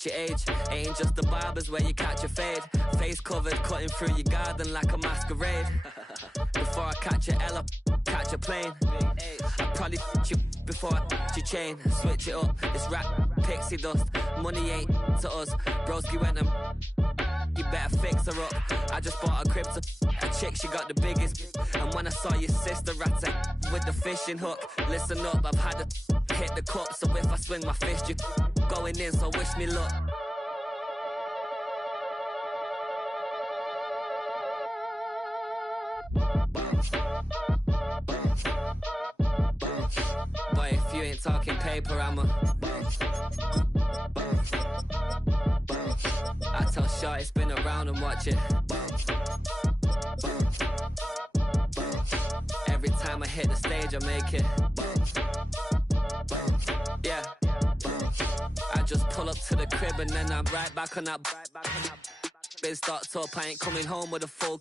match your age. Ain't just the barbers where you catch a fade. Face covered, cutting through your garden like a masquerade. Before I catch a L, catch a plane. I probably you before I your chain. Switch it up, it's rap, pixie dust. Money ain't to us. Broski went and you better fix her up. I just bought a crib to a chick, she got the biggest. And when I saw your sister at with the fishing hook, listen up, I've had to hit the cup. So if I swing my fist, you going in, so wish me luck. Boy, if you ain't talking paper, I'm a I tell Shorty spin around and watch it. Every time I hit the stage, I make it. Yeah. I just pull up to the crib and then I'm right back on that. Been starts up, I ain't coming home with a full.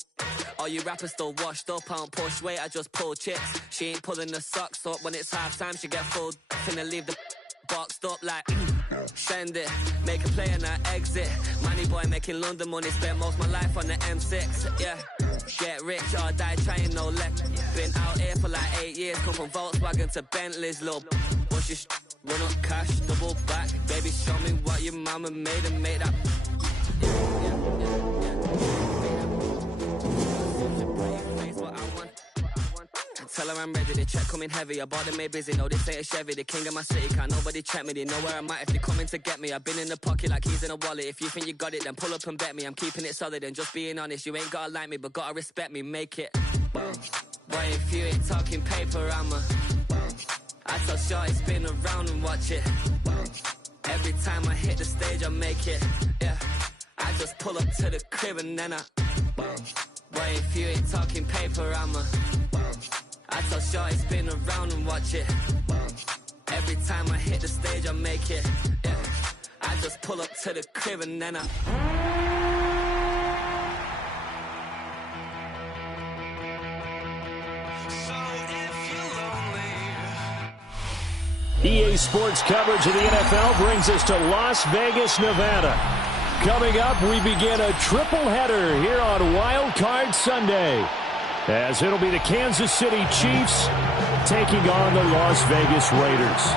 All you rappers still washed up, I don't push weight, I just pull chips. She ain't pulling the socks up when it's half time, she get full. Finna leave the boxed up like send it, make a play and I exit. Money boy making London money, spent most of my life on the M6. Yeah, get rich or die trying, no leg. Been out here for like 8 years, come from Volkswagen to Bentley's, little what's your run up cash, double back. Baby, show me what your mama made and make that. Tell her I'm ready, the check coming heavy. I bought them made busy, no this ain't a Chevy. The king of my city, can't nobody check me. They know where I'm at if they coming to get me. I've been in the pocket like keys in a wallet. If you think you got it, then pull up and bet me. I'm keeping it solid and just being honest. You ain't gotta like me, but gotta respect me, make it. Boy, if you ain't talking paper, I'm a I tell Shorty spin around and watch it. Every time I hit the stage, I make it. Yeah, I just pull up to the crib and then I boy, if you ain't talking paper, I'm a I tell Shorty spin around and watch it. Every time I hit the stage, I make it. Yeah, I just pull up to the crib and then I EA Sports coverage of the NFL brings us to Las Vegas, Nevada. Coming up, we begin a triple header here on Wild Card Sunday, as it'll be the Kansas City Chiefs taking on the Las Vegas Raiders.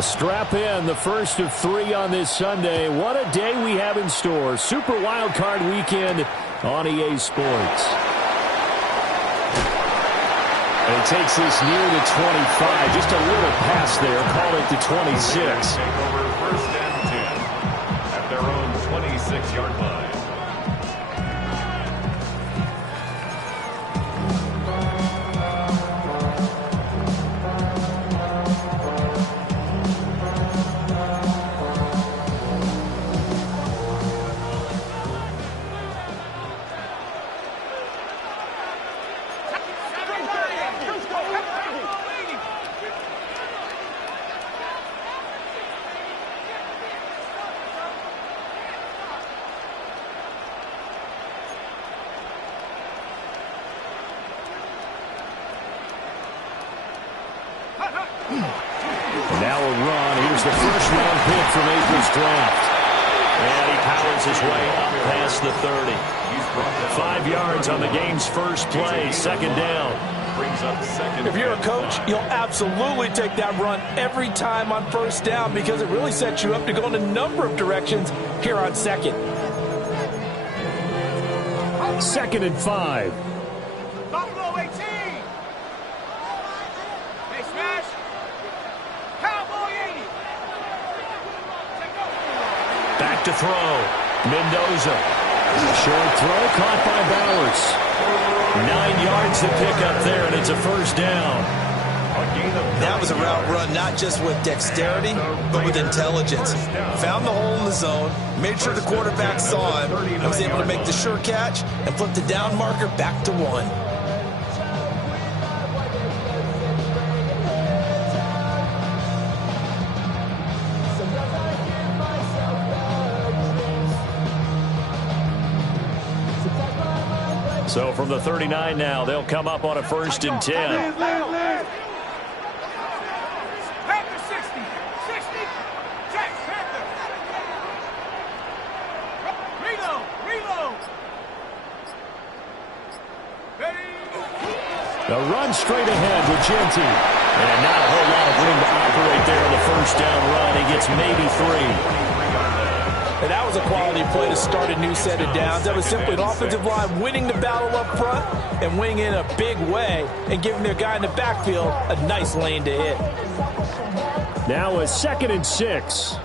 Strap in, the first of 3 on this Sunday. What a day we have in store. Super Wild Card Weekend on EA Sports. And he takes this near the 25. Just a little pass there. Call it the 26. Take over first and 10 at their own 26-yard line. Now a run. Here's the first-round pick from April's draft. And he powers his way up past the 30. 5 yards on the game's first play, second down. If you're a coach, you'll absolutely take that run every time on first down because it really sets you up to go in a number of directions here on second. 2nd and 5. Buffalo 18. Hey, smash. Cowboy 80. Back to throw. Mendoza. Short throw caught by Bowers. 9 yards to pick up there, and it's a first down. That was a route run not just with dexterity, but with intelligence. Found the hole in the zone, made sure the quarterback saw him, and was able to make the sure catch and flip the down marker back to 1. So from the 39 now, they'll come up on a 1st and 10. Panther 60. 60. Check. Panther. Reload. Ready. The run straight ahead with Genty. And not a whole lot of room to operate there on the 1st down run. He gets maybe 3. And that was a quality play to start a new set of downs. That was simply an offensive line winning the battle up front and winning in a big way and giving their guy in the backfield a nice lane to hit. Now a 2nd and 6.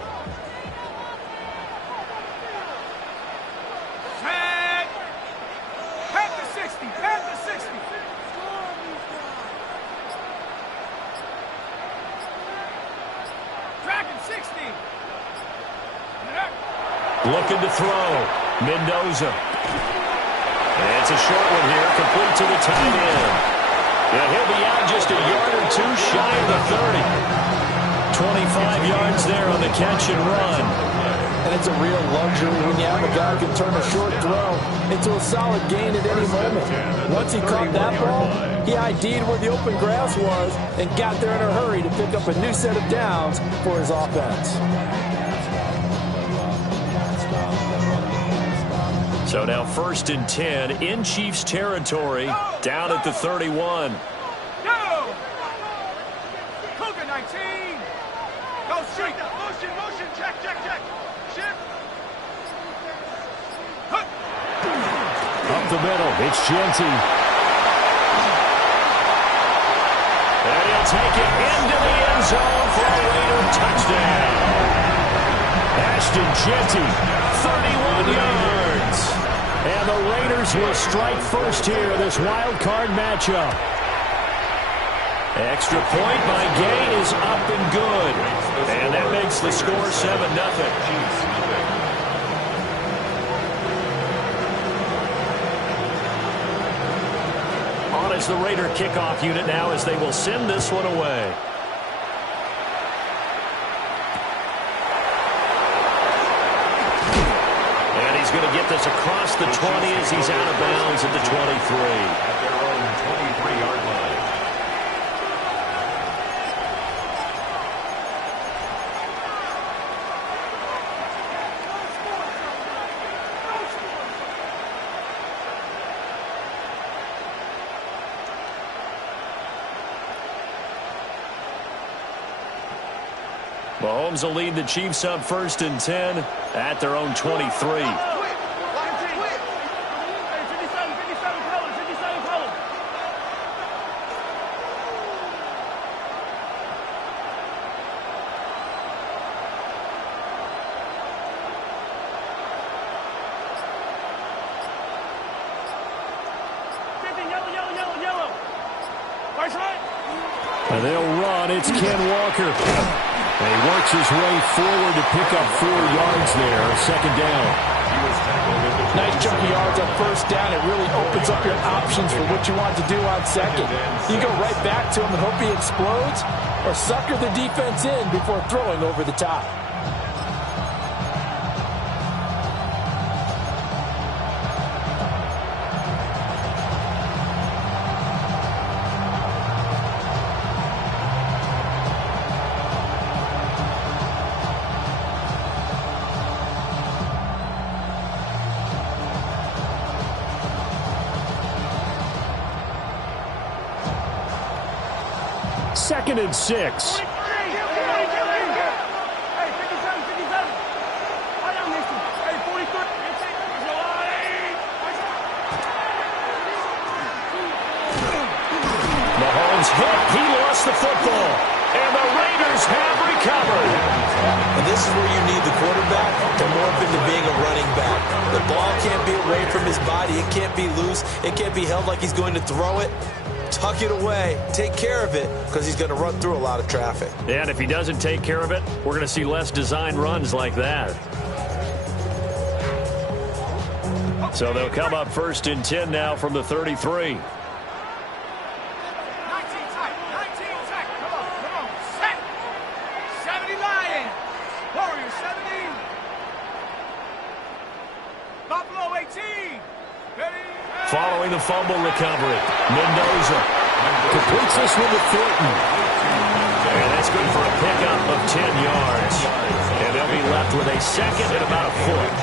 Tag. Panther 60. Panther 60. Dragon 60. Looking to throw. Mendoza. And it's a short one here, complete to the tight end. And he'll be out just a yard or 2 shy of the 30. 25 yards there on the catch and run. And it's a real luxury when you have a guy who can turn a short throw into a solid gain at any moment. Once he caught that ball, he ID'd where the open grass was and got there in a hurry to pick up a new set of downs for his offense. So now 1st and 10 in Chiefs territory, down at the 31. Go! Cougar 19. Go straight. Motion. Check. Shift. Up the middle, it's Genty. And he'll take it into the end zone for a Raider touchdown. Ashton Genty, 31 yards. And the Raiders will strike first here, this wild card matchup. Extra point by Gay is up and good. And that makes the score 7-0. On is the Raider kickoff unit now as they will send this one away. He's going to get this across the 20 as he's out of bounds at the 23. At their own 23-yard line. Mahomes will lead the Chiefs up 1st and 10 at their own 23. And they'll run. It's Ken Walker. And he works his way forward to pick up 4 yards there. 2nd down. Nice chunk of yards on 1st down. It really opens up your options for what you want to do on 2nd. You go right back to him and hope he explodes, or sucker the defense in before throwing over the top. Second and 6. Mahomes hit. He lost the football. And the Raiders have recovered. recovered. And this is where you need the quarterback to morph into being a running back. The ball can't be away from his body. It can't be loose. It can't be held like he's going to throw it. Tuck it away. Take care of it because he's going to run through a lot of traffic. Yeah, and if he doesn't take care of it, we're going to see less design runs like that. So they'll come up 1st and 10 now from the 33. 19 tight. 19 tight. Come on. Set. 70 Lions. Warriors 70. Buffalo 18. Ready? Following the fumble recovery, Mendoza completes this one to Thornton. And that's good for a pickup of 10 yards. And they'll be left with a second and about a foot.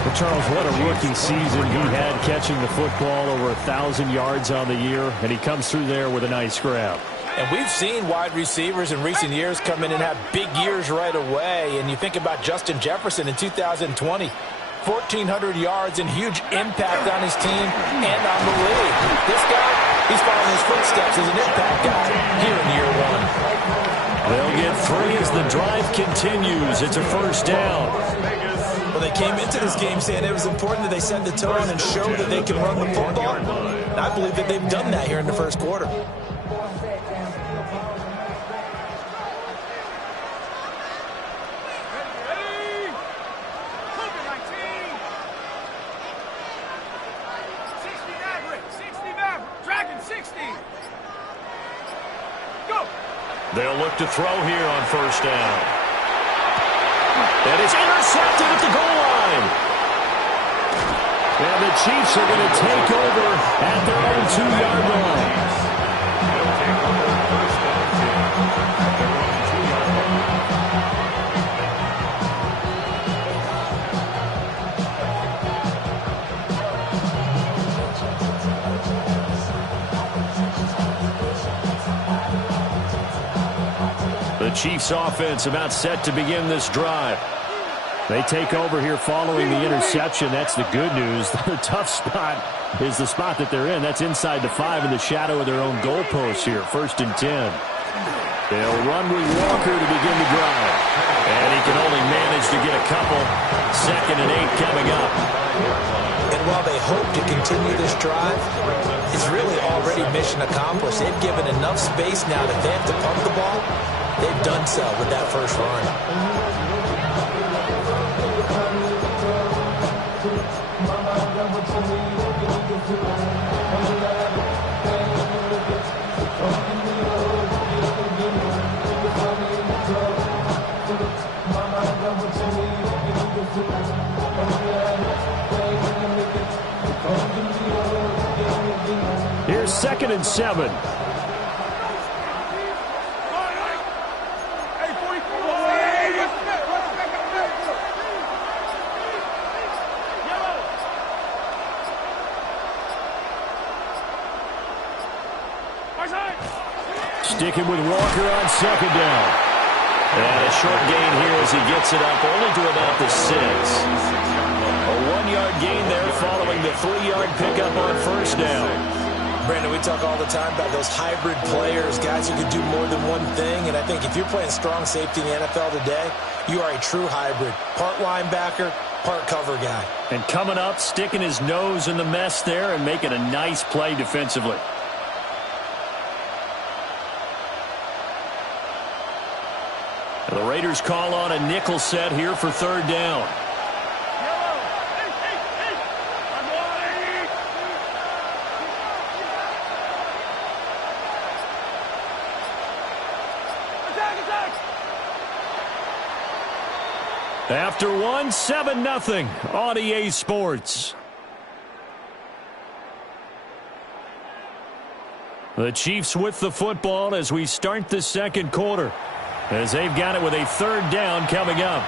Well, Charles, what a rookie season he had catching the football, over 1,000 yards on the year, and he comes through there with a nice grab. And we've seen wide receivers in recent years come in and have big years right away. And you think about Justin Jefferson in 2020, 1,400 yards and huge impact on his team and on the league. This guy, he's following his footsteps as an impact guy here in year one. They'll get 3 as the drive continues. It's a first down. Well, they came into this game saying it was important that they set the tone and show that they can run the football. And I believe that they've done that here in the first quarter. They'll look to throw here on first down. And it's intercepted at the goal line. And the Chiefs are going to take over at their own 2-yard line. The Chiefs offense about set to begin this drive. They take over here following the interception. That's the good news. The tough spot is the spot that they're in. That's inside the 5 in the shadow of their own goalpost here. 1st and 10. They'll run with Walker to begin the drive. And he can only manage to get a couple. 2nd and 8 coming up. And while they hope to continue this drive, it's really already mission accomplished. They've given enough space now that they have to pump the ball. They've done so with that first run. Here's 2nd and 7. Sticking with Walker on 2nd down. And a short gain here as he gets it up only to about the 6. A 1-yard gain there following the 3-yard pickup on first down. Brandon, we talk all the time about those hybrid players, guys who can do more than one thing. And I think if you're playing strong safety in the NFL today, you are a true hybrid. Part linebacker, part cover guy. And coming up, sticking his nose in the mess there and making a nice play defensively. The Raiders call on a nickel set here for 3rd down. After 1, 7-0 on EA Sports. The Chiefs with the football as we start the 2nd quarter, as they've got it with a 3rd down coming up.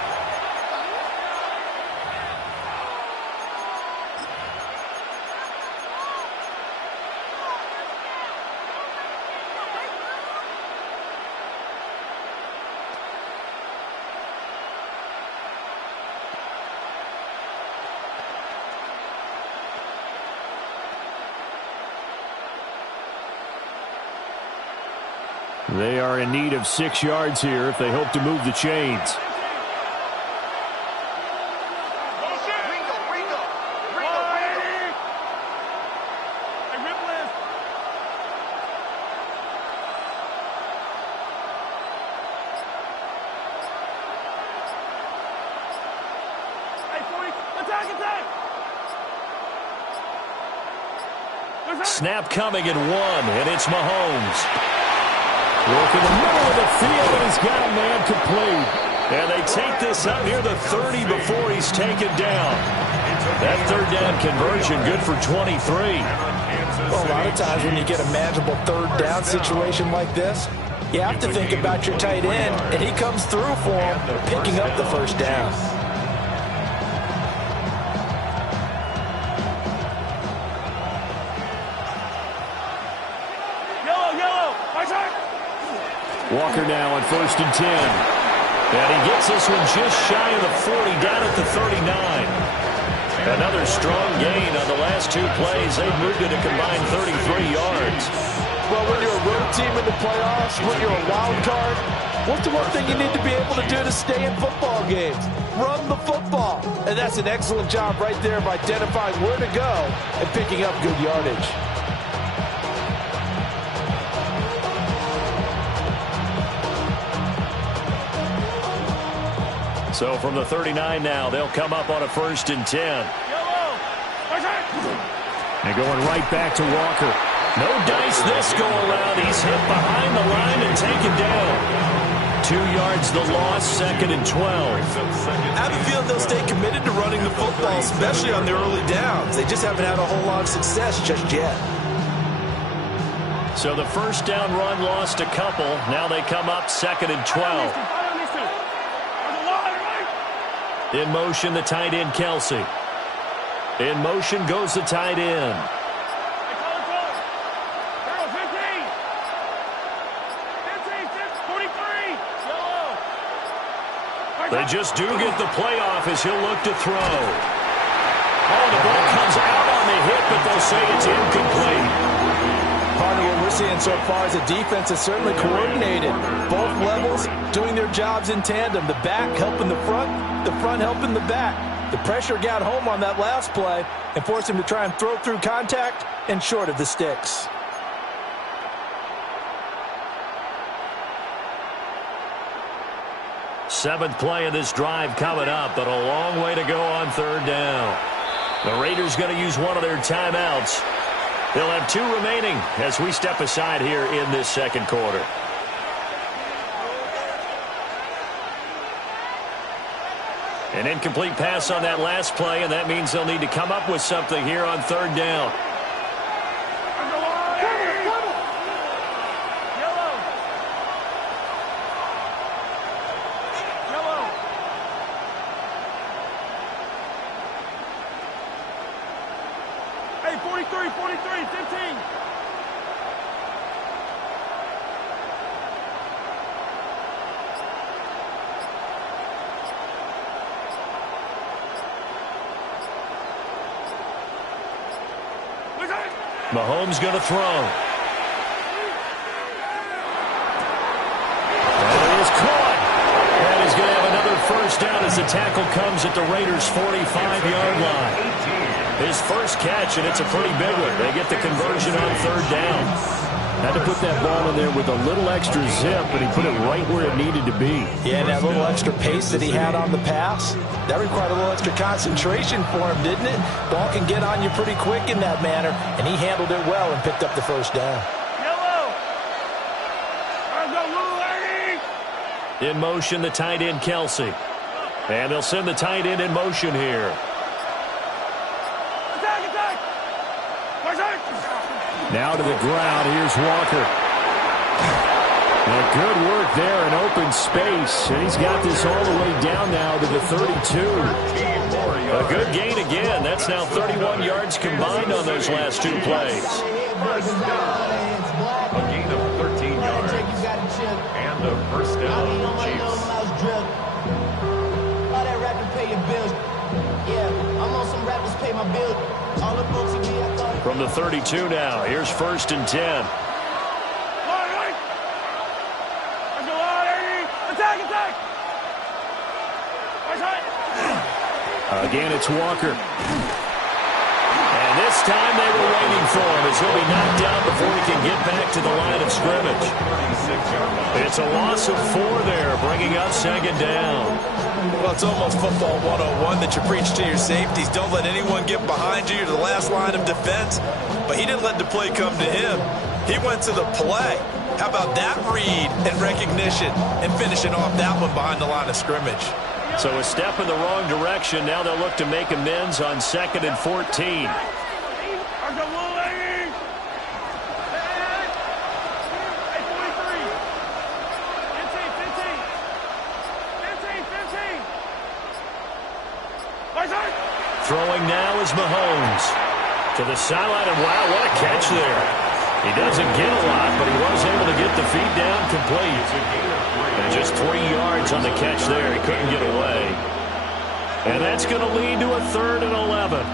They are in need of 6 yards here if they hope to move the chains. Snap coming at 1, and it's Mahomes. Work in the middle of the field, and he's got a man complete. And they take this up near the 30 before he's taken down. That third down conversion good for 23. Well, a lot of times when you get a manageable third down situation like this, you have to think about your tight end, and he comes through for him, picking up the first down. Walker now on 1st and 10. And he gets this one just shy of the 40, down at the 39. Another strong gain on the last 2 plays. They've moved it a combined 33 yards. Well, when you're a road team in the playoffs, when you're a wild card, what's the one thing you need to be able to do to stay in football games? Run the football. And that's an excellent job right there of identifying where to go and picking up good yardage. So from the 39 now, they'll come up on a 1st and 10. And going right back to Walker. No dice this go around. He's hit behind the line and taken down. 2 yards the loss, 2nd and 12. I have a feeling they'll stay committed to running the football, especially on their early downs. They just haven't had a whole lot of success just yet. So the first down run lost a couple. Now they come up 2nd and 12. In motion, the tight end, Kelsey. In motion goes the tight end. They just do get the playoff as he'll look to throw. Oh, the ball comes out on the hit, but they'll say it's incomplete. Partner, what we're seeing so far is the defense is certainly coordinated. Both levels doing their jobs in tandem. The back helping the front helping the back. The pressure got home on that last play and forced him to try and throw through contact and short of the sticks. Seventh play of this drive coming up, but a long way to go on 3rd down. The Raiders going to use one of their timeouts. They'll have 2 remaining as we step aside here in this 2nd quarter. An incomplete pass on that last play, and that means they'll need to come up with something here on 3rd down. Hey, 43, 15. Mahomes going to throw. And it is caught. And he's going to have another first down as the tackle comes at the Raiders' 45-yard line. His first catch, and it's a pretty big one. They get the conversion on 3rd down. Had to put that ball in there with a little extra zip, and he put it right where it needed to be. Yeah, and that little extra pace that he had on the pass, that required a little extra concentration for him, didn't it? Ball can get on you pretty quick in that manner, and he handled it well and picked up the first down. In motion, the tight end, Kelsey. And they'll send the tight end in motion here. Now to the ground. Here's Walker. And good work there in open space. And he's got this all the way down now to the 32. A good gain again. That's now 31 yards combined on those last 2 plays. A gain of 13 yards. And a first down on the Chiefs. All that rapping pay your bills. Yeah, I'm on some rappers pay my bills. All the books me, I thought. From the 32 now, here's 1st and 10. attack! Again, it's Walker. And this time they were waiting for him as he'll be knocked down before he can get back to the line of scrimmage. It's a loss of 4 there, bringing up second down. Well, it's almost football 101 that you preach to your safeties. Don't let anyone get behind you. You're the last line of defense. But he didn't let the play come to him. He went to the play. How about that read and recognition and finishing off that one behind the line of scrimmage? So a step in the wrong direction. Now they'll look to make amends on 2nd and 14. Throwing now is Mahomes. To the sideline, and wow, what a catch there. He doesn't get a lot, but he was able to get the feet down complete. And just 3 yards on the catch there. He couldn't get away. And that's going to lead to a 3rd and 11.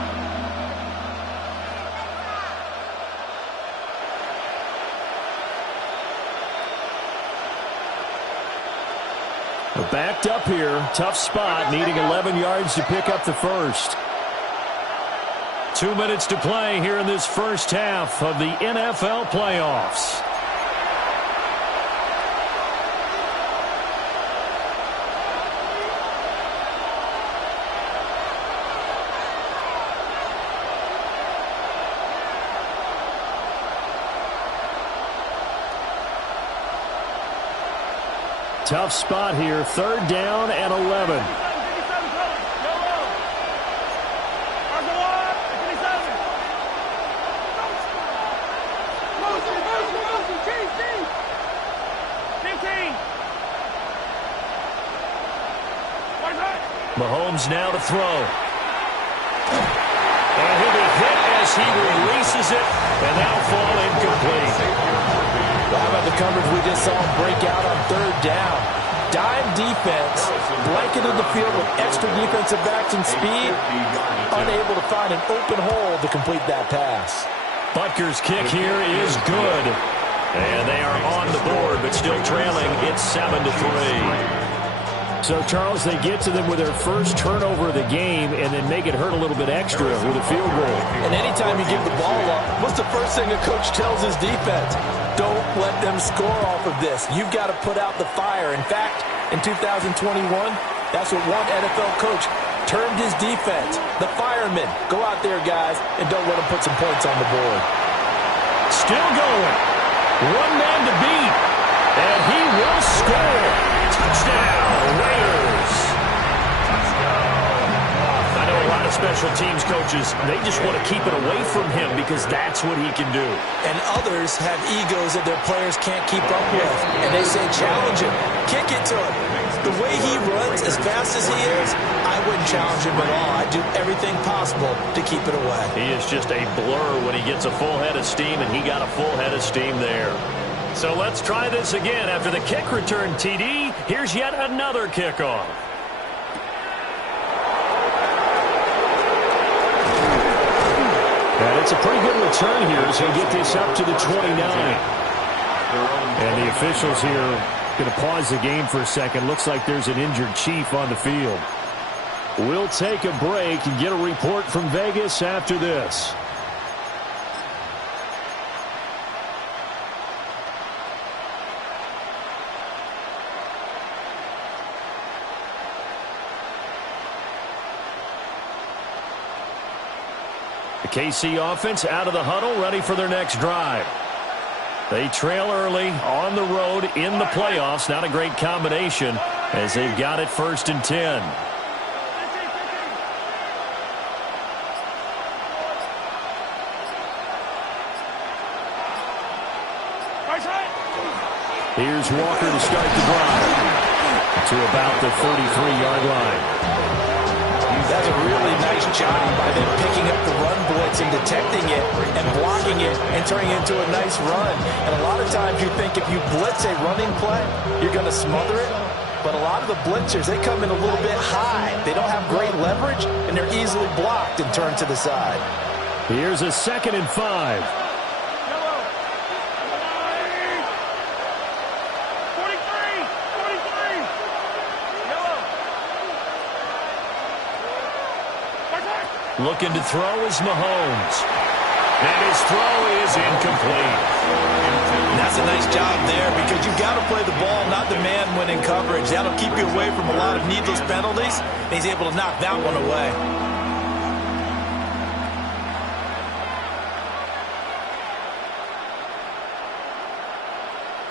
Backed up here. Tough spot, needing 11 yards to pick up the first. 2 minutes to play here in this first half of the NFL playoffs. Tough spot here. 3rd down and 11. Mahomes now to throw. And he'll be hit as he releases it, and that'll fall incomplete. Well, how about the coverage we just saw break out on 3rd down? Dime defense, blanketed the field with extra defensive backs and speed, unable to find an open hole to complete that pass. Butker's kick here is good. And they are on the board, but still trailing. It's 7-3. So, Charles, they get to them with their first turnover of the game and then make it hurt a little bit extra with a field goal. And anytime you give the ball up, what's the first thing a coach tells his defense? Don't let them score off of this. You've got to put out the fire. In fact, in 2021, that's what one NFL coach termed his defense. The firemen. Go out there, guys, and don't let them put some points on the board. Still going. One man to beat. And he will score. Touchdown, Raiders. I know a lot of special teams coaches, they just want to keep it away from him because that's what he can do. And others have egos that their players can't keep up with. And they say, challenge him. Kick it to him. The way he runs, as fast as he is, I wouldn't challenge him at all. I'd do everything possible to keep it away. He is just a blur when he gets a full head of steam, and he got a full head of steam there. So let's try this again. After the kick return TD, here's yet another kickoff. And it's a pretty good return here as they get this up to the 29. And the officials here going to pause the game for a second. Looks like there's an injured Chief on the field. We'll take a break and get a report from Vegas after this. The KC offense out of the huddle, ready for their next drive. They trail early on the road in the playoffs. Not a great combination as they've got it 1st and 10. Here's Walker to start the drive to about the 33-yard line. That's a really nice job by them picking up the run blitz and detecting it and blocking it and turning it into a nice run. And a lot of times you think if you blitz a running play, you're going to smother it. But a lot of the blitzers, they come in a little bit high. They don't have great leverage, and they're easily blocked and turned to the side. Here's a 2nd and 5. Looking to throw is Mahomes. And his throw is incomplete. And that's a nice job there because you've got to play the ball, not the man-winning coverage. That'll keep you away from a lot of needless penalties. And he's able to knock that one away.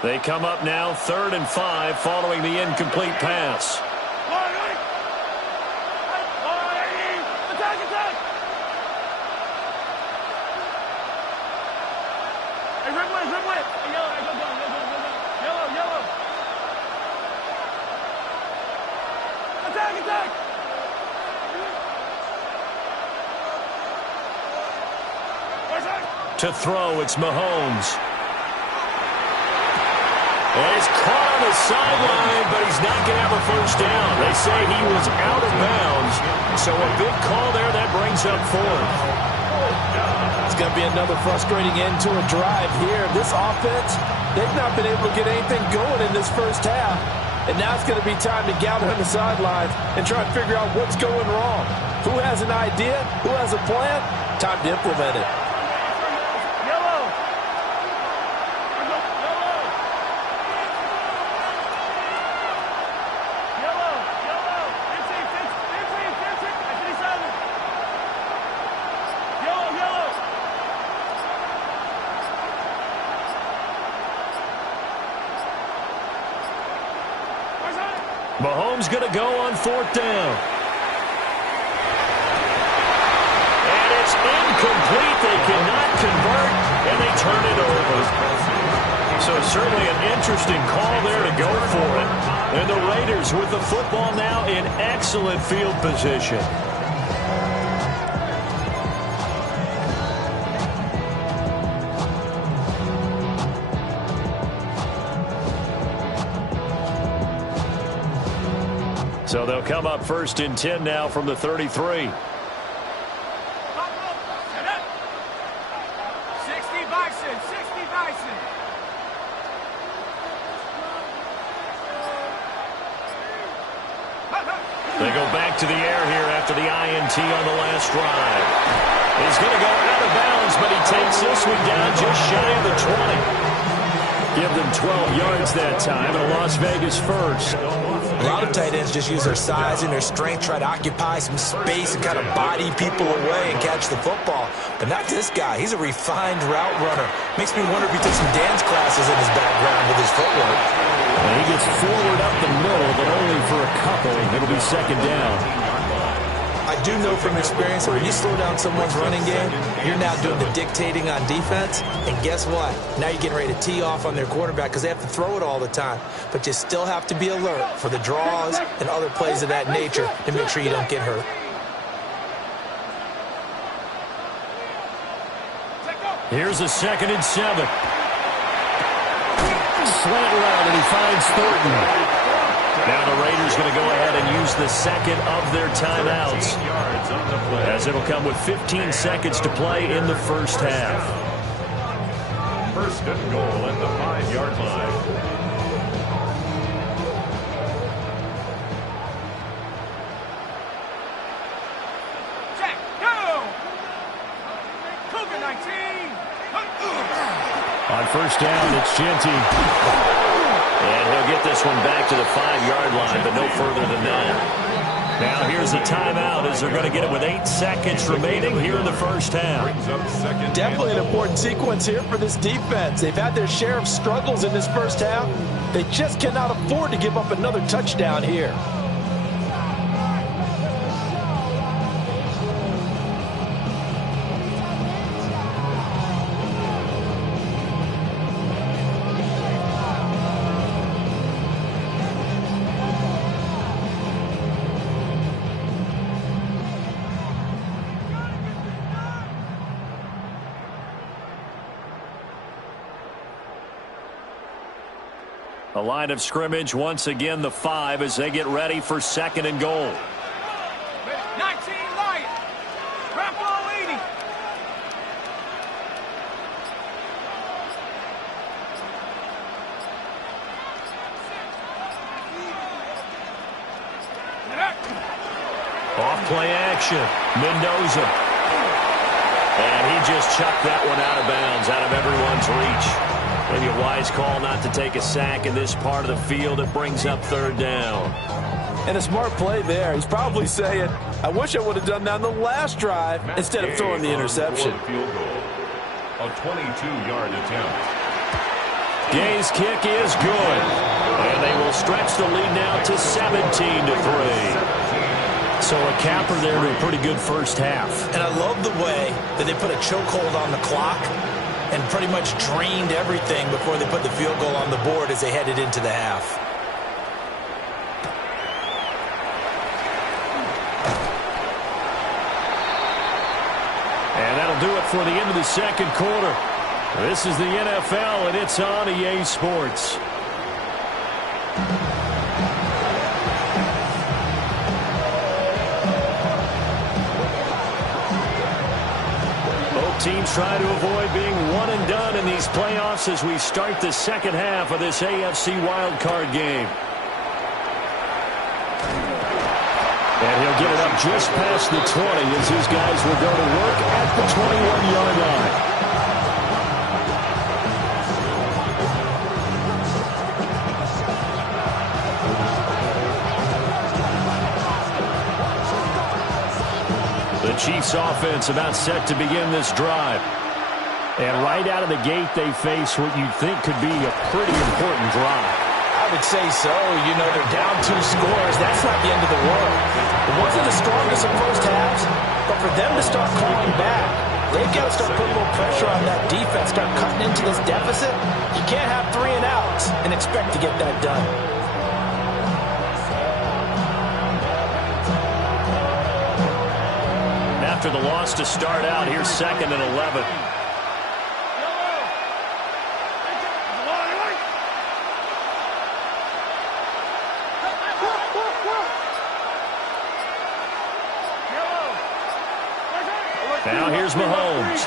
They come up now 3rd and 5 following the incomplete pass. To throw, it's Mahomes. And it's caught on the sideline, but he's not going to have a first down. They say he was out of bounds, so a big call there that brings up 4th. It's going to be another frustrating end to a drive here. This offense, they've not been able to get anything going in this first half. And now it's going to be time to gather on the sidelines and try and figure out what's going wrong. Who has an idea? Who has a plan? Time to implement it. Mahomes going to go on 4th down. And it's incomplete. They cannot convert, and they turn it over. So certainly an interesting call there to go for it. And the Raiders with the football now in excellent field position. So they'll come up 1st and 10 now from the 33. 60 Bison, 60 Bison. They go back to the air here after the INT on the last drive. He's going to go out of bounds, but he takes this one down just shy of the 20. Give them 12 yards that time, and a Las Vegas first. A lot of tight ends just use their size and their strength, try to occupy some space and kind of body people away and catch the football. But not this guy. He's a refined route runner. Makes me wonder if he took some dance classes in his background with his footwork. And he gets forward up the middle, but only for a couple. It'll be 2nd down. I do know from experience that when you slow down someone's running game, you're now doing the dictating on defense. And guess what? Now you're getting ready to tee off on their quarterback because they have to throw it all the time. But you still have to be alert for the draws and other plays of that nature to make sure you don't get hurt. Here's a 2nd and 7. Slant route, and he finds Thornton. Now the Raiders going to go ahead and use the 2nd of their timeouts, as it'll come with 15 seconds to play in the first half. 1st and goal at the 5-yard line. Check, go! Cougar 19. On 1st down, it's Genty. And he'll get this one back to the 5-yard line, but no further than that. Now here's a timeout as they're going to get it with 8 seconds remaining here in the first half. Definitely an important sequence here for this defense. They've had their share of struggles in this first half. They just cannot afford to give up another touchdown here. The line of scrimmage once again the 5 as they get ready for 2nd and goal. 19 Lions. Grandpa leading. Off play action. Mendoza. And he just chucked that one out of bounds, out of everyone's reach. Maybe a wise call not to take a sack in this part of the field. It brings up third down. And a smart play there. He's probably saying, I wish I would have done that on the last drive instead of throwing the interception. Field goal. A 22-yard attempt. Gay's kick is good. And they will stretch the lead now to 17-3. So a capper there to a pretty good first half. And I love the way that they put a chokehold on the clock and pretty much drained everything before they put the field goal on the board as they headed into the half. And that'll do it for the end of the second quarter. This is the NFL, and it's on EA Sports. Both teams try to avoid being one and done in these playoffs as we start the second half of this AFC wildcard game. And he'll get it up just past the 20 as his guys will go to work at the 21-yard line. The Chiefs offense about set to begin this drive. And right out of the gate, they face what you'd think could be a pretty important drive. I would say so. You know, they're down 2 scores. That's not the end of the world. It wasn't the strongest of first halves, but for them to start clawing back, they've got to start putting a little pressure on that defense, start cutting into this deficit. You can't have 3 and outs and expect to get that done. After the loss to start out, here's 2nd and 11. Now here's Mahomes.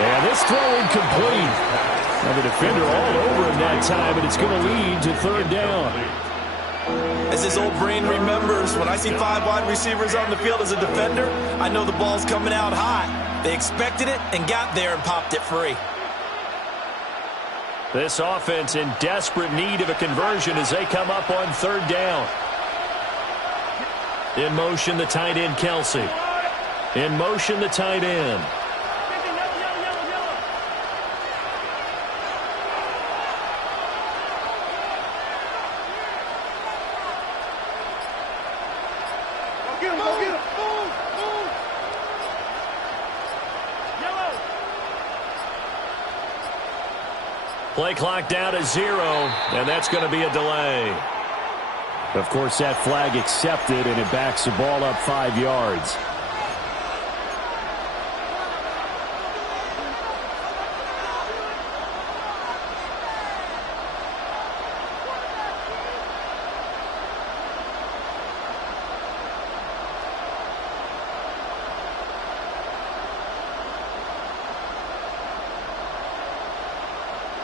And this throw incomplete. Now the defender all over him that time, and it's going to lead to third down. As his old brain remembers, when I see 5 wide receivers on the field as a defender, I know the ball's coming out hot. They expected it and got there and popped it free. This offense in desperate need of a conversion as they come up on third down. In motion, the tight end, Kelsey. In motion, the tight end. Play clock down to 0, and that's going to be a delay. Of course, that flag accepted, and it backs the ball up 5 yards.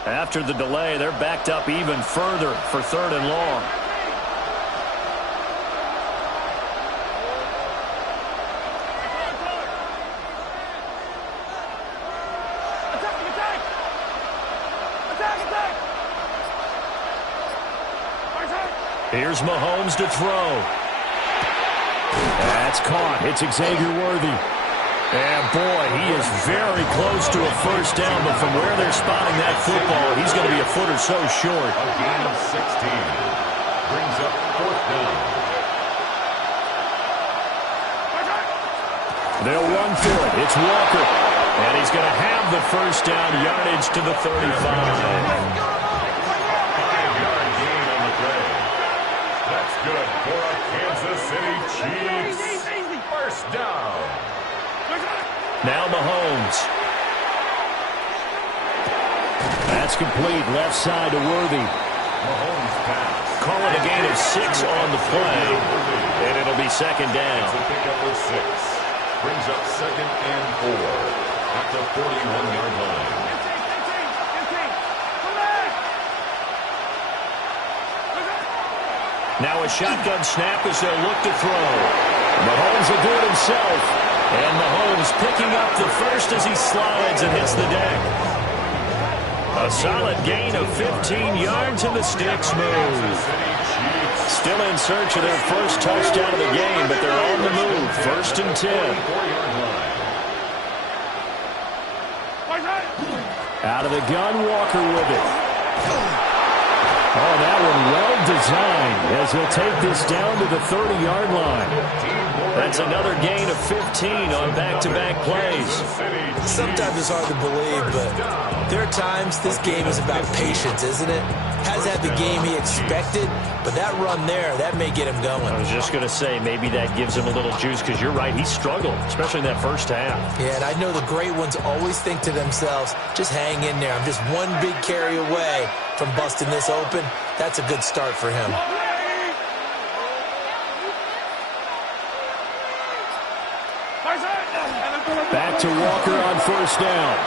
After the delay, they're backed up even further for 3rd and long. Here's Mahomes to throw. That's caught. It's Xavier Worthy. And boy, he is very close to a first down, but from where they're spotting that football, he's going to be a foot or so short. A gain of 16. Brings up 4th down. They'll run through it. It's Walker. And he's going to have the first down, yardage to the 35. 5-yard gain on the play. That's good for a Kansas City Chiefs. First down. Now Mahomes. That's complete. Left side to Worthy. Mahomes pass. Call it a gain of 6 on the play. And it'll be second down. It's a pickup of 6. Brings up 2nd and 4 at the 41-yard line. Now a shotgun snap as they'll look to throw. Mahomes will do it himself. And Mahomes picking up the first as he slides and hits the deck. A solid gain of 15 yards and the sticks move. Still in search of their first touchdown of the game, but they're on the move. 1st and 10. Out of the gun, Walker with it. Oh, that one well designed as he'll take this down to the 30-yard line. That's another gain of 15 on back-to-back plays. Sometimes it's hard to believe, but there are times this game is about patience, isn't it? Hasn't had the game he expected, but that run there, that may get him going. I was just going to say, maybe that gives him a little juice, because you're right, he struggled, especially in that first half. Yeah, and I know the great ones always think to themselves, just hang in there. I'm just one big carry away from busting this open. That's a good start for him. Back to Walker on 1st down.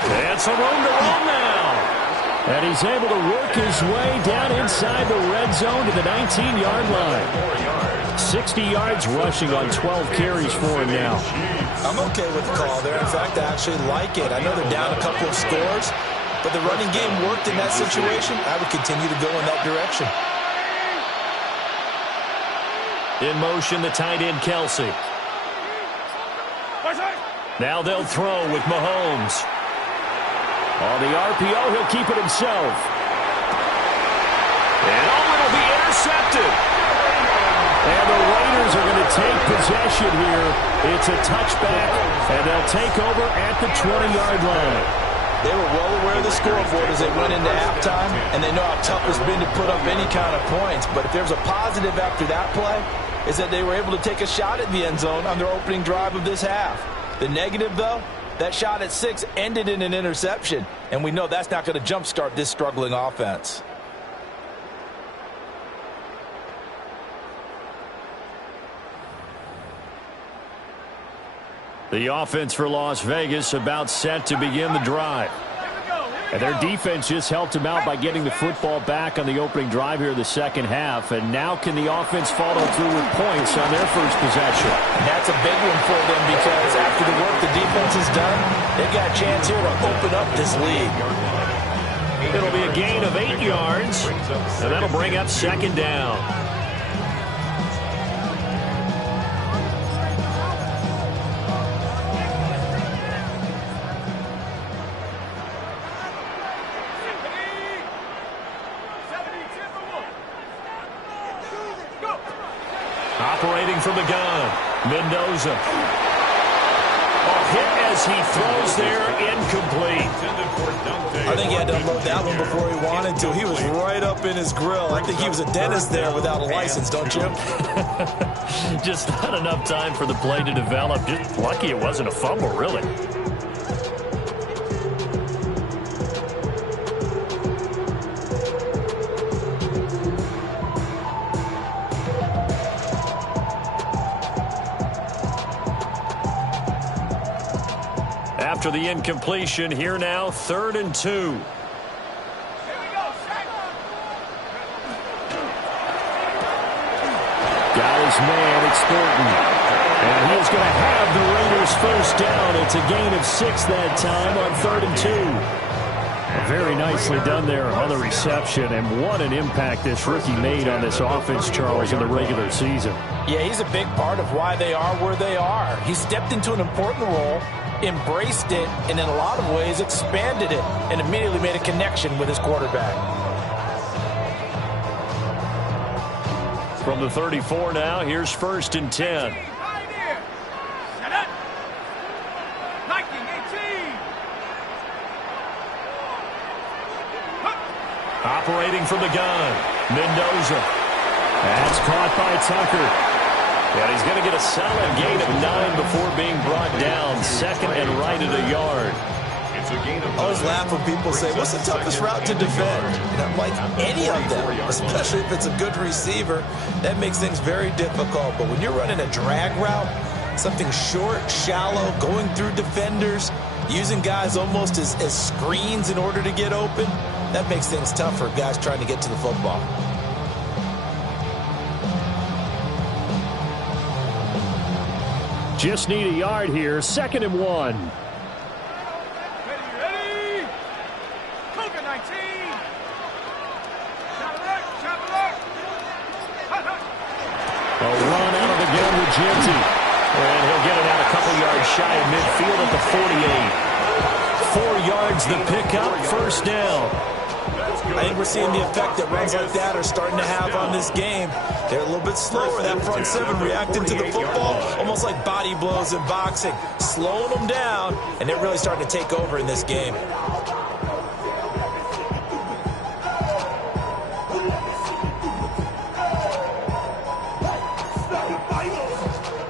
And some room to roam now. And he's able to work his way down inside the red zone to the 19-yard line. 60 yards rushing on 12 carries for him now. I'm okay with the call there. In fact, I actually like it. I know they're down a couple of scores, but the running game worked in that situation. I would continue to go in that direction. In motion, the tight end, Kelsey. Now they'll throw with Mahomes. On the RPO, he'll keep it himself. And it'll be intercepted. And the Raiders are going to take possession here. It's a touchback, and they'll take over at the 20-yard line. They were well aware of the scoreboard as they went into halftime, and they know how tough it's been to put up any kind of points. But if there's a positive after that play, is that they were able to take a shot at the end zone on their opening drive of this half. The negative, though, that shot at 6 ended in an interception, and we know that's not going to jumpstart this struggling offense. The offense for Las Vegas about set to begin the drive. And their defense just helped them out by getting the football back on the opening drive here in the second half. And now can the offense follow through with points on their first possession? And that's a big one for them because after the work the defense has done, they've got a chance here to open up this lead. It'll be a gain of 8 yards, and that'll bring up 2nd down. Operating from the gun, Mendoza. Hit as he throws there, incomplete. I think he had to unload that one before he wanted to. He was right up in his grill. I think he was a dentist there without a license, don't you? Just not enough time for the play to develop. Just lucky it wasn't a fumble, really. After the incompletion, here now, 3rd and 2. Got his man, it's Thornton. And he's going to have the Raiders first down. It's a gain of 6 that time on 3rd and 2. Very nicely done there on the reception. And what an impact this rookie made on this offense, Charles, in the regular season. Yeah, he's a big part of why they are where they are. He stepped into an important role, embraced it, and in a lot of ways expanded it, and immediately made a connection with his quarterback. From the 34 now, here's 1st and 10. Operating from the gun, Mendoza. That's caught by Tucker. And he's going to get a solid gain of 9 before being brought down. 2nd and right at a yard. I always laugh when people say, what's the toughest route to defend? And I'm like, any of them, especially if it's a good receiver. That makes things very difficult. But when you're running a drag route, something short, shallow, going through defenders, using guys almost as screens in order to get open, that makes things tough for guys trying to get to the football. Just need a yard here. 2nd and 1. Ready. Cougar 19. A run out of the gun with Jeanty. And he'll get it out a couple yards shy of midfield at the 48. 4 yards the pickup, 1st down. I think we're seeing the effect that runs like that are starting to have on this game. They're a little bit slower. That front seven reacting to the football, almost like body blows in boxing, slowing them down, and they're really starting to take over in this game.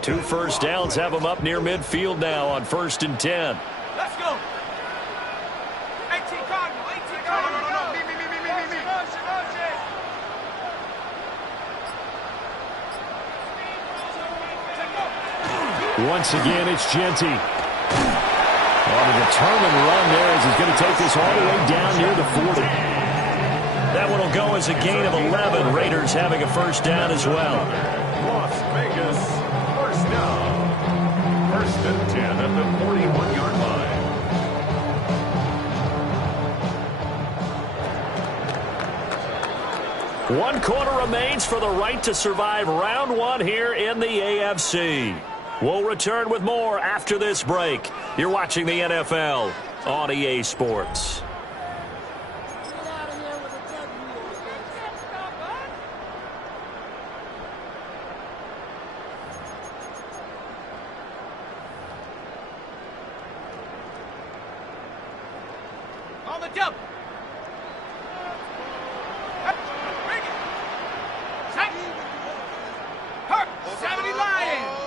Two 1st downs have them up near midfield now on 1st and 10. Let's go. 18 Cardinal. 18 Cardinal. No. Me. Once again, it's Jeanty. On a determined run there as he's going to take this all the way down near the 40. That one will go as a gain of 11. Raiders having a 1st down as well. Las Vegas, 1st down. 1st and 10 at the 41-yard line. 1 quarter remains for the right to survive round 1 here in the AFC. We'll return with more after this break. You're watching the NFL on EA Sports. On the double. Bring it. Set. Hurt. 70 Lions.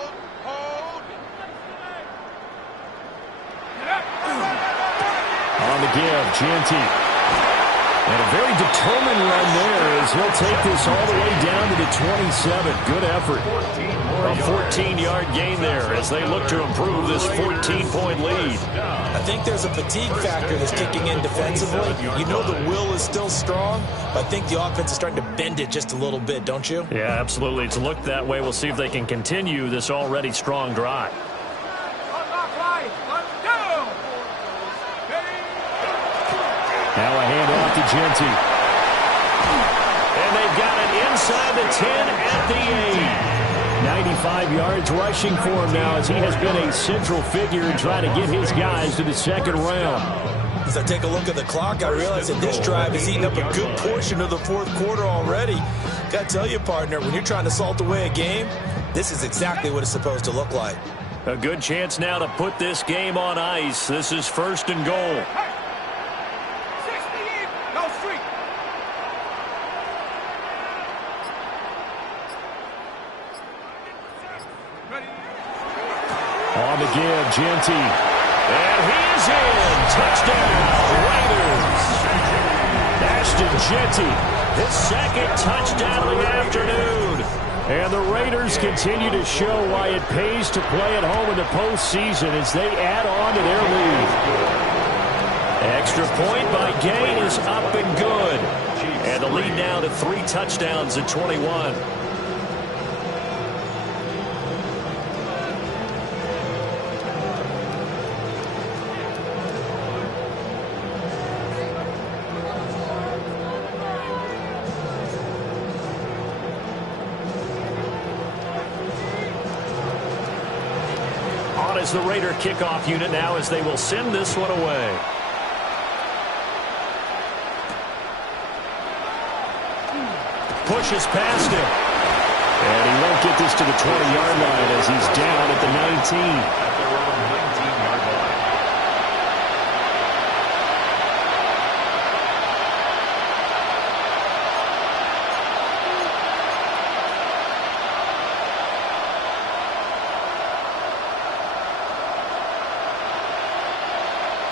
On the give, Jeanty. And a very determined run there as he'll take this all the way down to the 27. Good effort. A 14-yard gain there as they look to improve this 14-point lead. I think there's a fatigue factor that's kicking in defensively. You know the will is still strong, but I think the offense is starting to bend it just a little bit, don't you? Yeah, absolutely. It's looked that way. We'll see if they can continue this already strong drive. Now a handoff to Jeanty. And they've got it inside the 10 at the 8. 95 yards rushing for him now as he has been a central figure in trying to get his guys to the 2nd round. As I take a look at the clock, I realize that this drive has eaten up a good portion of the 4th quarter already. Got to tell you, partner, when you're trying to salt away a game, this is exactly what it's supposed to look like. A good chance now to put this game on ice. This is 1st and goal. On the give, Jeanty. And he's in. Touchdown, Raiders. Ashton Jeanty. His 2nd touchdown of the afternoon. And the Raiders continue to show why it pays to play at home in the postseason as they add on to their lead. Extra point by Gay is up and good. And the lead now to 3 touchdowns at 21. Is the Raider kickoff unit now as they will send this one away. Pushes past him. And he won't get this to the 20-yard line as he's down at the 19. At their own 19-yard line.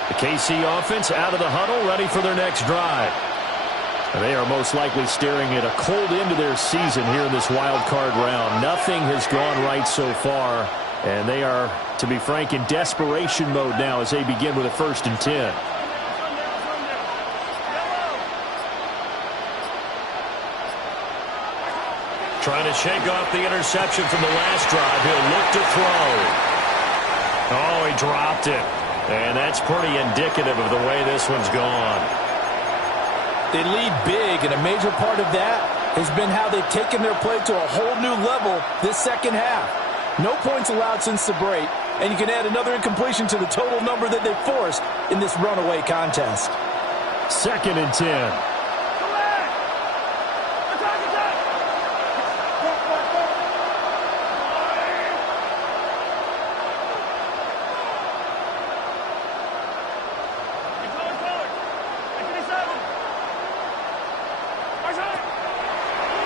The KC offense out of the huddle, ready for their next drive. They are most likely staring at a cold end to their season here in this wild card round. Nothing has gone right so far, and they are, to be frank, in desperation mode now as they begin with a 1st and 10. Trying to shake off the interception from the last drive. He'll look to throw. Oh, he dropped it. And that's pretty indicative of the way this one's gone. They lead big, and a major part of that has been how they've taken their play to a whole new level this second half. No points allowed since the break, and you can add another incompletion to the total number that they forced in this runaway contest. 2nd and 10.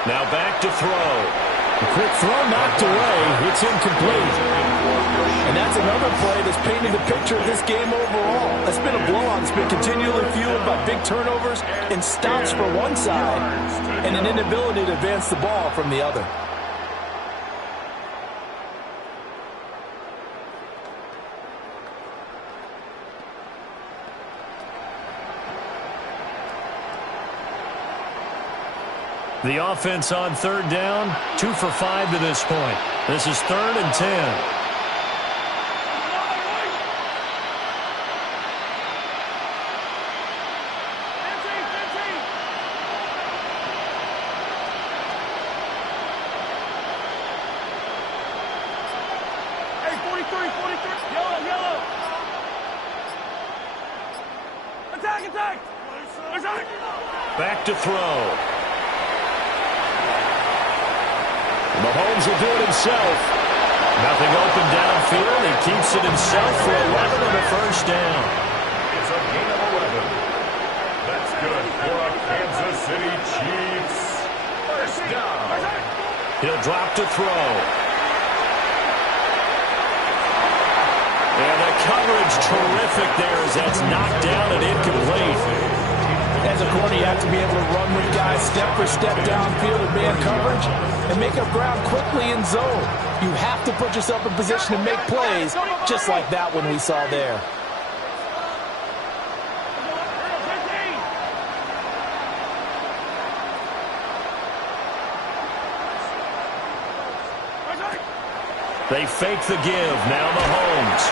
Now back to throw. A quick throw knocked away. It's incomplete. And that's another play that's painted the picture of this game overall. That's been a blowout that's been continually fueled by big turnovers and stops for one side and an inability to advance the ball from the other. The offense on 3rd down, 2 for 5 to this point. This is 3rd and 10. Hey, 43, yellow. Attack. Back to throw. Mahomes will do it himself. Nothing open downfield. He keeps it himself for 11 and a first down. It's a gain of 11. That's good for a Kansas City Chiefs. First down. He'll drop to throw. And the coverage terrific there as that's knocked down and incomplete. As a corner, you have to be able to run with guys step for step downfield in man coverage and make up ground quickly in zone. You have to put yourself in position to make plays just like that one we saw there. They fake the give. Now Mahomes.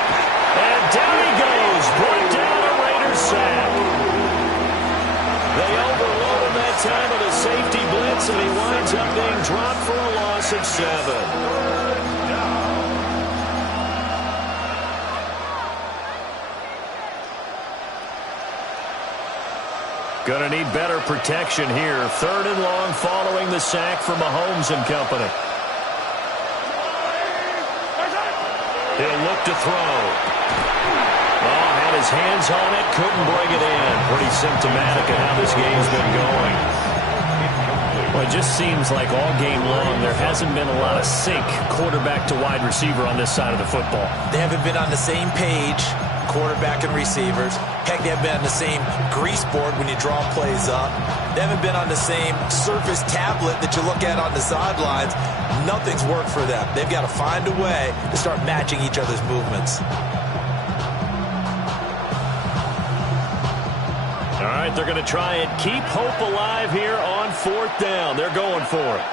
And down he goes. Brought down a Raiders sack. They overload him that time with a safety blitz, and he winds up being dropped for a loss of 7. Gonna need better protection here. 3rd and long following the sack for Mahomes and company. He'll look to throw. Oh, had his hands on it, couldn't bring it in. Pretty symptomatic of how this game's been going. Well, it just seems like all game long there hasn't been a lot of sync quarterback to wide receiver on this side of the football. They haven't been on the same page, quarterback and receivers. Heck, they haven't been on the same grease board when you draw plays up. They haven't been on the same surface tablet that you look at on the sidelines. Nothing's worked for them. They've got to find a way to start matching each other's movements. All right, they're going to try and keep hope alive here on 4th down. They're going for it.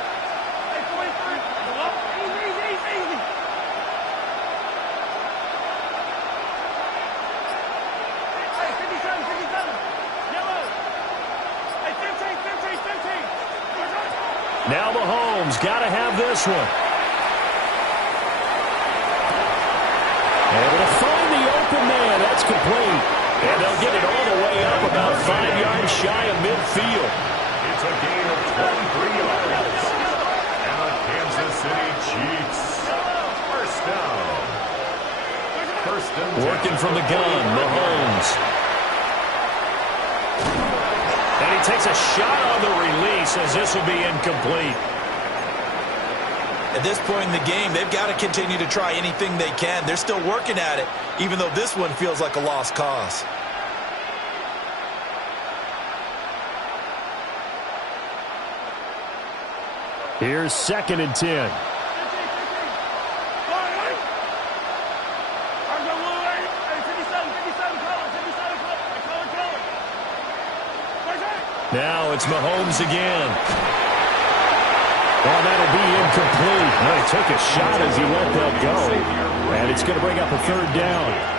Now Mahomes got to have this one. Able to find the open man. That's complete. And they'll get it all the way up about 5 yards shy of midfield. It's a gain of 23 yards. And the Kansas City Chiefs. First down. First and 10. Working from the gun, Mahomes. And he takes a shot on the release as this will be incomplete. At this point in the game, they've got to continue to try anything they can. They're still working at it, even though this one feels like a lost cause. Here's 2nd and 10. Now it's Mahomes again. Well, that'll be incomplete. No, he took a shot as he let that go. And it's going to bring up a third down.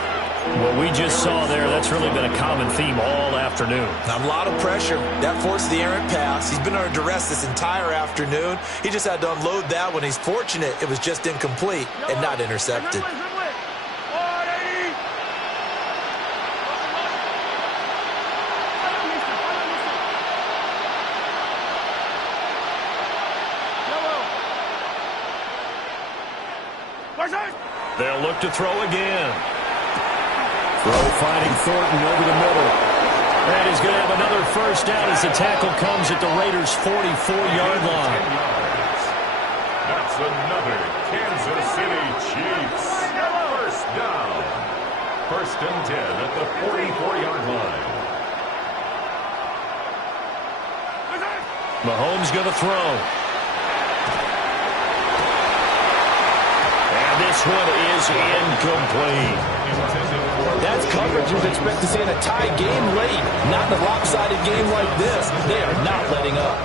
What we just saw there, that's really been a common theme all afternoon. A lot of pressure. That forced the errant pass. He's been under duress this entire afternoon. He just had to unload that one. He's fortunate it was just incomplete and not intercepted. They'll look to throw again. Throw finding Thornton over the middle. And he's going to have another first down as the tackle comes at the Raiders' 44-yard line. That's another Kansas City Chiefs first down. 1st and 10 at the 44-yard line. Mahomes going to throw. And this one is incomplete. That's coverage you'd expect to see in a tie game late. Not in a lopsided game like this. They are not letting up.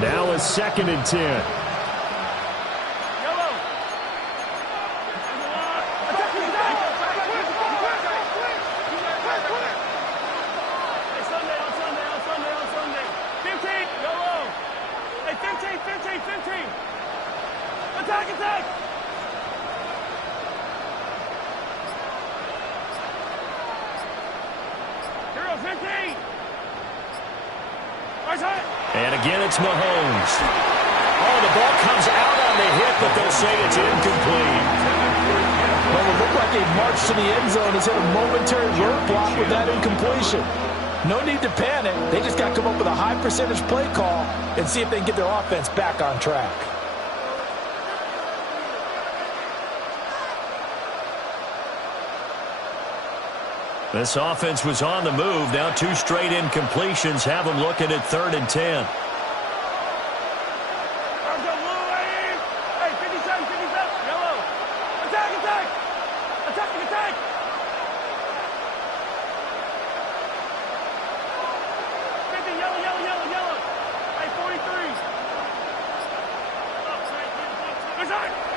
Now a 2nd and 10. And again, it's Mahomes. Oh, the ball comes out on the hit, but they'll say it's incomplete. Well, it looked like a march to the end zone has hit a momentary roadblock with that incompletion. No need to panic. They just got to come up with a high percentage play call and see if they can get their offense back on track. This offense was on the move. Now 2 straight incompletions have them looking at 3rd and 10.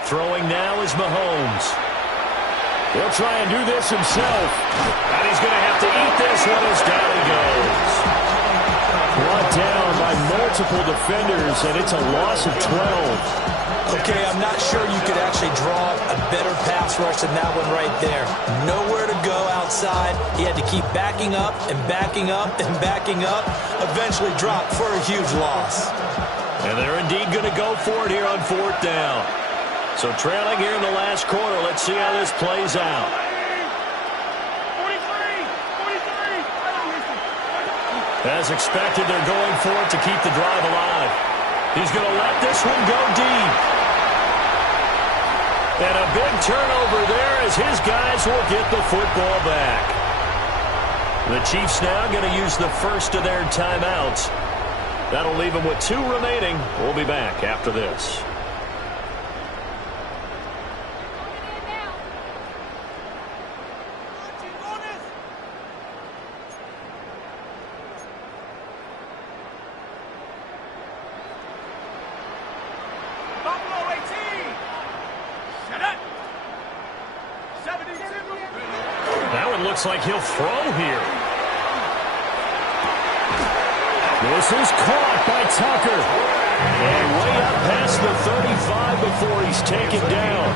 Throwing now is Mahomes. He'll try and do this himself. And he's going to have to eat this one as down he goes. Brought down by multiple defenders, and it's a loss of 12. Okay, I'm not sure you could actually draw a better pass rush than that one right there. Nowhere to go outside. He had to keep backing up and backing up and backing up. Eventually dropped for a huge loss. And they're indeed going to go for it here on 4th down. So trailing here in the last quarter. Let's see how this plays out. As expected, they're going for it to keep the drive alive. He's going to let this one go deep. And a big turnover there as his guys will get the football back. The Chiefs now going to use the first of their timeouts. That'll leave them with 2 remaining. We'll be back after this. Looks like he'll throw here. This is caught by Tucker. And way up past the 35 before he's taken down.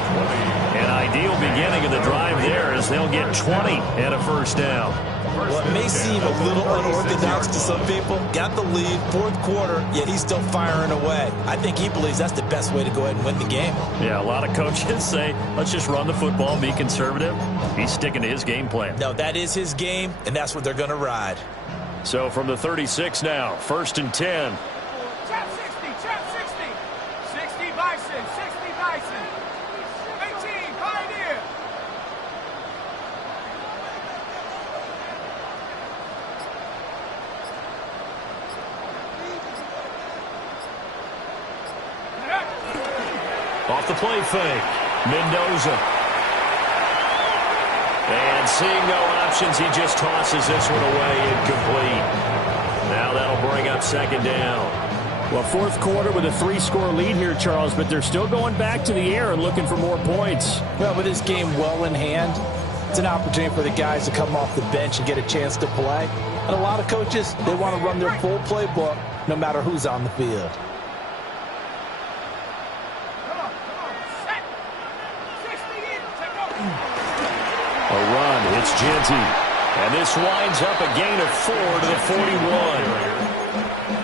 An ideal beginning of the drive there as they'll get 20 and a first down. Well, it may seem a little unorthodox to some people. Got the lead, 4th quarter, yet he's still firing away. I think he believes that's the best way to go ahead and win the game. Yeah, a lot of coaches say, let's just run the football, be conservative. He's sticking to his game plan. No, that is his game, and that's what they're going to ride. So from the 36 now, 1st and 10. Chap 60, chap 60. 60 Bison, 60 Bison. 18, Pioneer. Off the play fake, Mendoza. And seeing no options, he just tosses this one away incomplete. Now that'll bring up second down. Well, fourth quarter with a 3-score lead here, Charles, but they're still going back to the air and looking for more points. Well, with this game well in hand, it's an opportunity for the guys to come off the bench and get a chance to play. And a lot of coaches, they want to run their full playbook no matter who's on the field. A run, it's Jeanty. And this winds up a gain of 4 to the 41.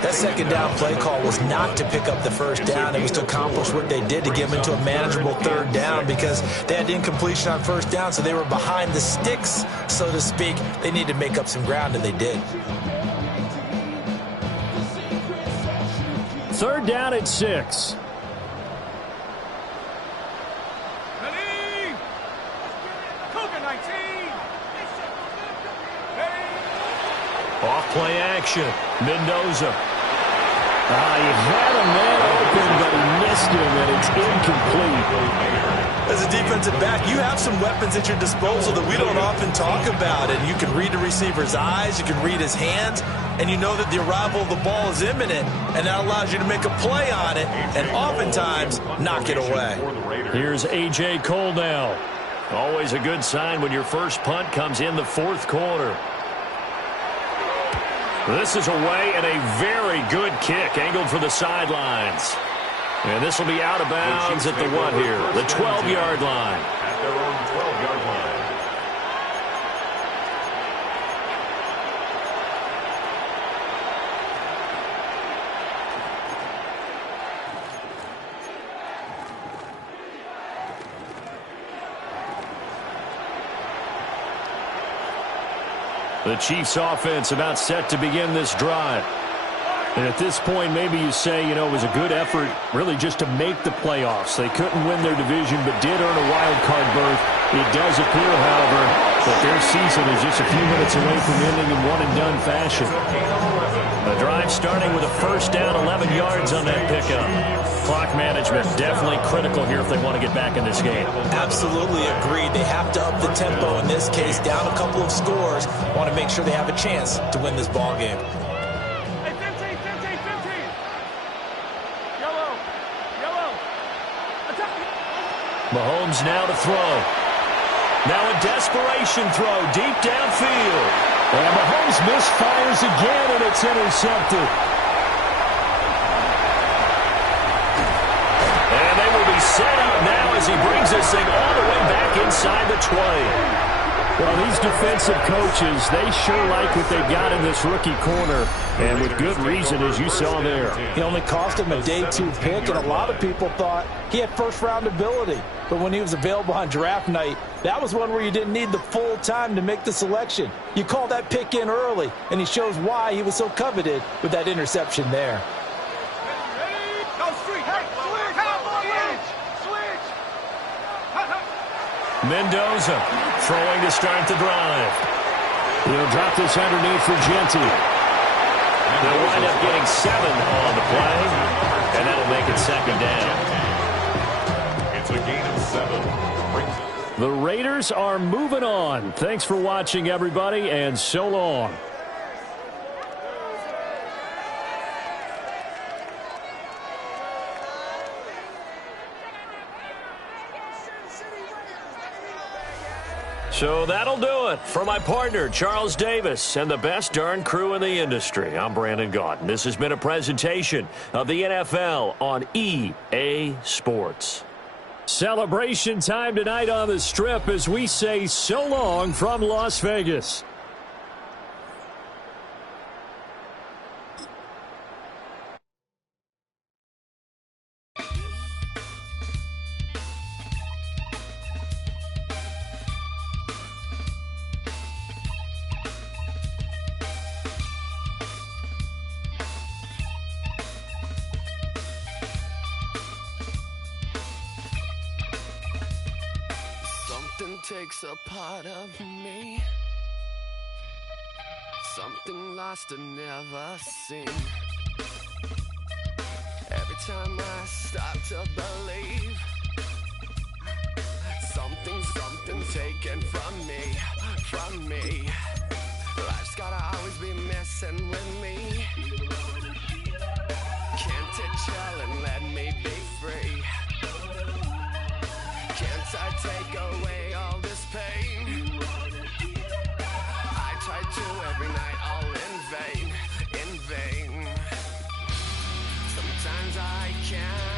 That second down play call was not to pick up the first down. It was to accomplish what they did to get them into a manageable third down because they had incompletion on first down, so they were behind the sticks, so to speak. They needed to make up some ground, and they did. Third down at 6. Off play action. Mendoza. He had a man open, but he missed him, and it's incomplete. As a defensive back, you have some weapons at your disposal that we don't often talk about. And you can read the receiver's eyes, you can read his hands, and you know that the arrival of the ball is imminent, and that allows you to make a play on it and oftentimes knock it away. Here's A.J. Cole now. Always a good sign when your first punt comes in the fourth quarter. This is away and a very good kick angled for the sidelines. And this will be out of bounds at the what here? The 12-yard line. At their own 12-yard line. The Chiefs offense about set to begin this drive. And at this point, maybe you say, it was a good effort really just to make the playoffs. They couldn't win their division, but did earn a wild card berth. It does appear, however, that their season is just a few minutes away from ending in one-and-done fashion. The drive starting with a first down, 11 yards on that pickup. Clock management definitely critical here if they want to get back in this game. Absolutely agreed. They have to up the tempo in this case, down a couple of scores. Want to make sure they have a chance to win this ball game. Mahomes now to throw. Now a desperation throw deep downfield. And Mahomes misfires again, and it's intercepted. And they will be set up now as he brings this thing all the way back inside the 20. Well, these defensive coaches, they sure like what they've got in this rookie corner, and with good reason, as you saw there. He only cost him a day 2 pick, and a lot of people thought he had first-round ability. But when he was available on draft night, that was one where you didn't need the full time to make the selection. You call that pick in early, and he shows why he was so coveted with that interception there. Mendoza throwing to start the drive. He'll drop this underneath for Jeanty. They'll wind up getting 7 on the play, and that'll make it second down. It's a gain of 7. The Raiders are moving on. Thanks for watching, everybody, and so long. So that'll do it for my partner, Charles Davis, and the best darn crew in the industry. I'm Brandon Gaudin. This has been a presentation of the NFL on EA Sports. Celebration time tonight on the Strip as we say so long from Las Vegas. Takes a part of me, something lost and never seen. Every time I start to believe, something taken from me. me. Life's gotta always be messing with me. Can't it chill and let me be free? Can't I take away all this pain? I try to every night, all in vain, in vain. Sometimes I can't.